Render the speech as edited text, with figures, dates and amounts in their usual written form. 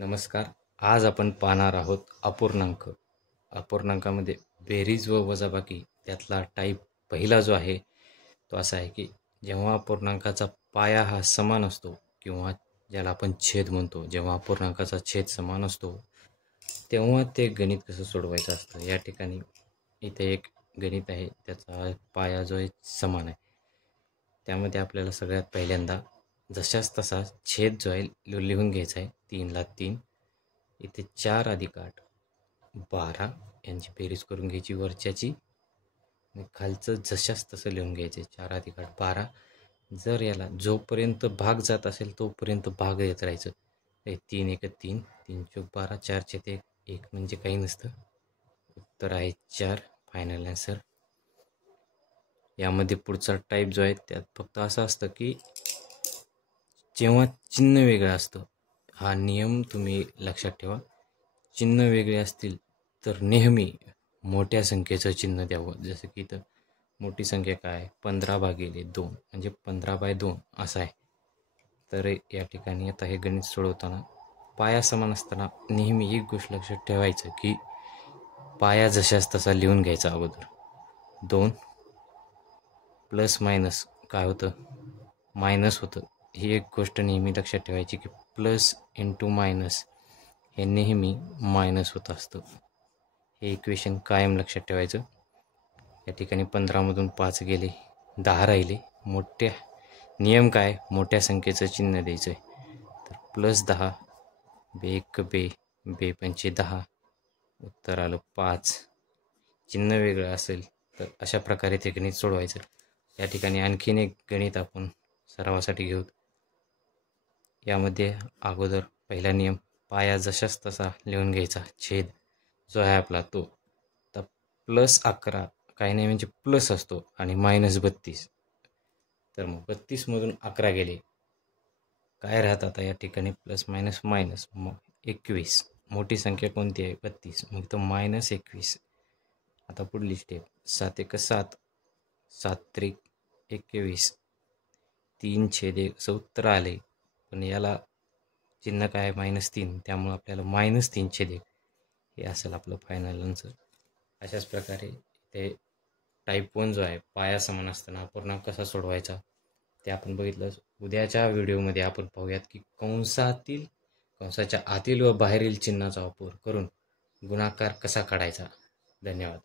नमस्कार. आज आपण पाहणार आहोत अपूर्णांक. अपूर्णांकामध्ये बेरीज व वजाबाकी त्यातला टाईप पहिला जो आहे तो असा आहे की जेव्हा अपूर्णांकाचा पाया हा समान असतो किंवा ज्याला आपण छेद म्हणतो, जेव्हा अपूर्णांकाचा छेद समान असतो तेव्हा ते गणित कसं सोडवायचं असतं. या ठिकाणी इथे एक गणित आहे, त्याचा पाया जो आहे समान आहे. त्यामध्ये आपल्याला सगळ्यात पहिल्यांदा जशाच तसा छेद जो आहे लिहून घ्यायचा आहे. 3 ला 3, इथे 4 अधिक 8 12 यांची बेरीज करून घ्यायची वरच्याची आणि खालचं जशाच तसं लिहून घ्यायचे. 4 अधिक 8 12. जर याला जोपर्यंत भाग जात असेल तोपर्यंत भाग येत राहायचं. 3 एक 3, 3 चौक 12, 4 छेद 1, 1 म्हणजे काही नसतं. उत्तर आहे 4. Final answer. यामध्ये पुढचा टाईप जो आहे त्यात फक्त असं असतं की जेव्हा चिन्ह वेगळं असतं, हा नियम तुम्ही लक्षात ठेवा. चिन्ह वेगळे असतील तर नेहमी मोठ्या संख्येचं चिन्ह द्यावं. जसं की इथं मोठी संख्या काय आहे, 15/2 म्हणजे 15/2 असं आहे. तर या ठिकाणी आता हे गणित सोडवताना पाया समान असताना नेहमी एक गोष्ट लक्षात ठेवायचं की पाया जशाच तसा लिहून घ्यायचा अगोदर. 2 प्लस मायनस काय होतं, मायनस होतं. ही एक गोष्ट नेहमी लक्षात ठेवायची की प्लस इंटू मायनस हे नेहमी मायनस होत असतं. हे इक्वेशन कायम लक्षात ठेवायचं. या ठिकाणी 15मधून 5 गेले, 10 राहिले. नियम काय, मोठ्या संख्येचं चिन्ह द्यायचं आहे. तर +10, बे बे, बे पंचे 10, उत्तर आलं 5. चिन्ह वेगळं असेल तर अशा प्रकारे ते गणित सोडवायचं. या ठिकाणी आणखीन एक गणित आपण सरावासाठी घेऊ. यामध्ये अगोदर पहिला नियम पाया जशाच तसा लिहून घ्यायचा. छेद जो आहे आपला तो तर +11 काही नाही म्हणजे प्लस असतो आणि -32. तर मग 32मधून 11 गेले, काय राहत आता या ठिकाणी प्लस मायनस मायनस, मग 21. मोठी संख्या कोणती आहे, 32, मग तो -21. आता पुढली स्टेप 7 एक 7, 7 त्रिक 21, 3/1 असं उत्तर आले. पण याला चिन्ह काय आहे, -3, त्यामुळे आपल्याला -3/1 हे असेल आपलं फायनल आन्सर. अशाच प्रकारे ते टाईप 1 जो आहे पाया समान असताना अपूर्णांक कसा सोडवायचा ते आपण बघितलं. उद्याच्या व्हिडिओमध्ये आपण पाहूयात की कंसाच्या आतील व बाहेरील चिन्हाचा वापर करून गुणाकार कसा काढायचा. धन्यवाद.